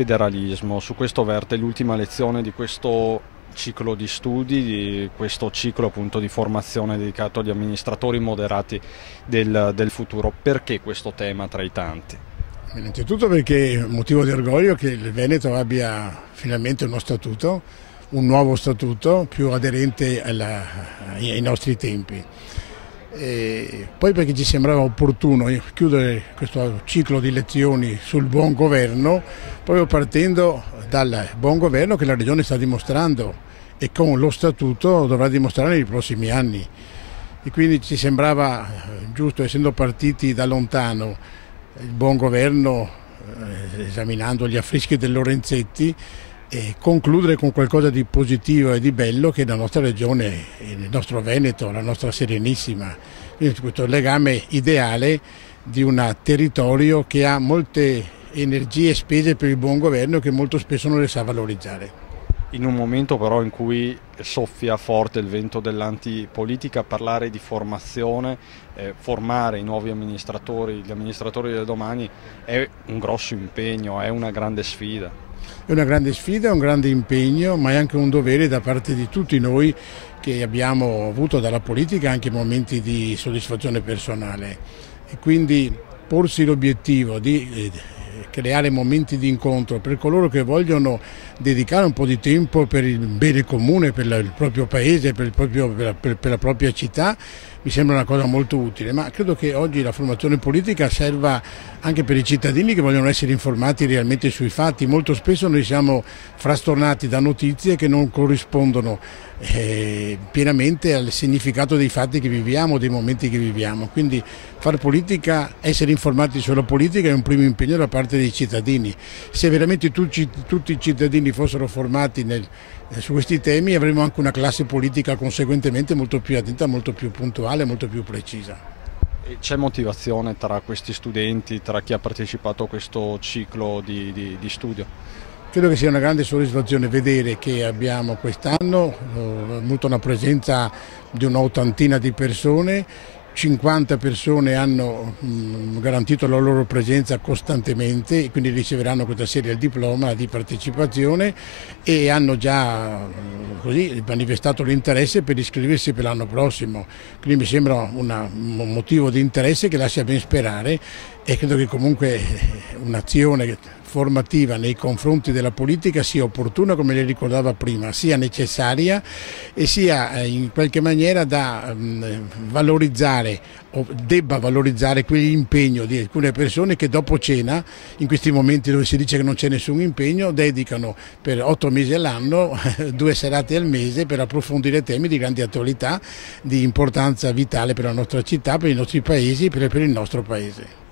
Federalismo, su questo verte l'ultima lezione di questo ciclo di studi, di questo ciclo appunto di formazione dedicato agli amministratori moderati del futuro. Perché questo tema tra i tanti? Innanzitutto perché è un motivo di orgoglio che il Veneto abbia finalmente uno statuto, un nuovo statuto più aderente ai nostri tempi. E poi perché ci sembrava opportuno chiudere questo ciclo di lezioni sul buon governo, proprio partendo dal buon governo che la Regione sta dimostrando e con lo statuto dovrà dimostrare nei prossimi anni. E quindi ci sembrava giusto, essendo partiti da lontano, il buon governo, esaminando gli affreschi del Lorenzetti, e concludere con qualcosa di positivo e di bello che la nostra regione, il nostro Veneto, la nostra Serenissima, quindi questo legame ideale di un territorio che ha molte energie spese per il buon governo che molto spesso non le sa valorizzare. In un momento però in cui soffia forte il vento dell'antipolitica, parlare di formazione, formare i nuovi amministratori, gli amministratori del domani è un grosso impegno, è una grande sfida. È una grande sfida, è un grande impegno, ma è anche un dovere da parte di tutti noi che abbiamo avuto dalla politica anche momenti di soddisfazione personale. E quindi porsi l'obiettivo di creare momenti di incontro per coloro che vogliono dedicare un po' di tempo per il bene comune, per il proprio paese, per la propria città, mi sembra una cosa molto utile, ma credo che oggi la formazione politica serva anche per i cittadini che vogliono essere informati realmente sui fatti. Molto spesso noi siamo frastornati da notizie che non corrispondono pienamente al significato dei fatti che viviamo, dei momenti che viviamo. Quindi fare politica, essere informati sulla politica è un primo impegno da parte dei cittadini. Se veramente tutti i cittadini fossero formati su questi temi avremmo anche una classe politica conseguentemente molto più attenta, molto più puntuale, molto più precisa. C'è motivazione tra questi studenti, tra chi ha partecipato a questo ciclo di studio? Credo che sia una grande soddisfazione vedere che abbiamo quest'anno avuto una presenza di un'ottantina di persone, 50 persone hanno garantito la loro presenza costantemente e quindi riceveranno questa serie il diploma di partecipazione e hanno già così manifestato l'interesse per iscriversi per l'anno prossimo. Quindi mi sembra un motivo di interesse che lascia ben sperare e credo che comunque un'azione formativa nei confronti della politica sia opportuna, come lei ricordava prima, sia necessaria e sia in qualche maniera da valorizzare o debba valorizzare quell'impegno di alcune persone che dopo cena, in questi momenti dove si dice che non c'è nessun impegno, dedicano per 8 mesi all'anno 2 serate al mese per approfondire temi di grande attualità, di importanza vitale per la nostra città, per i nostri paesi e per il nostro paese.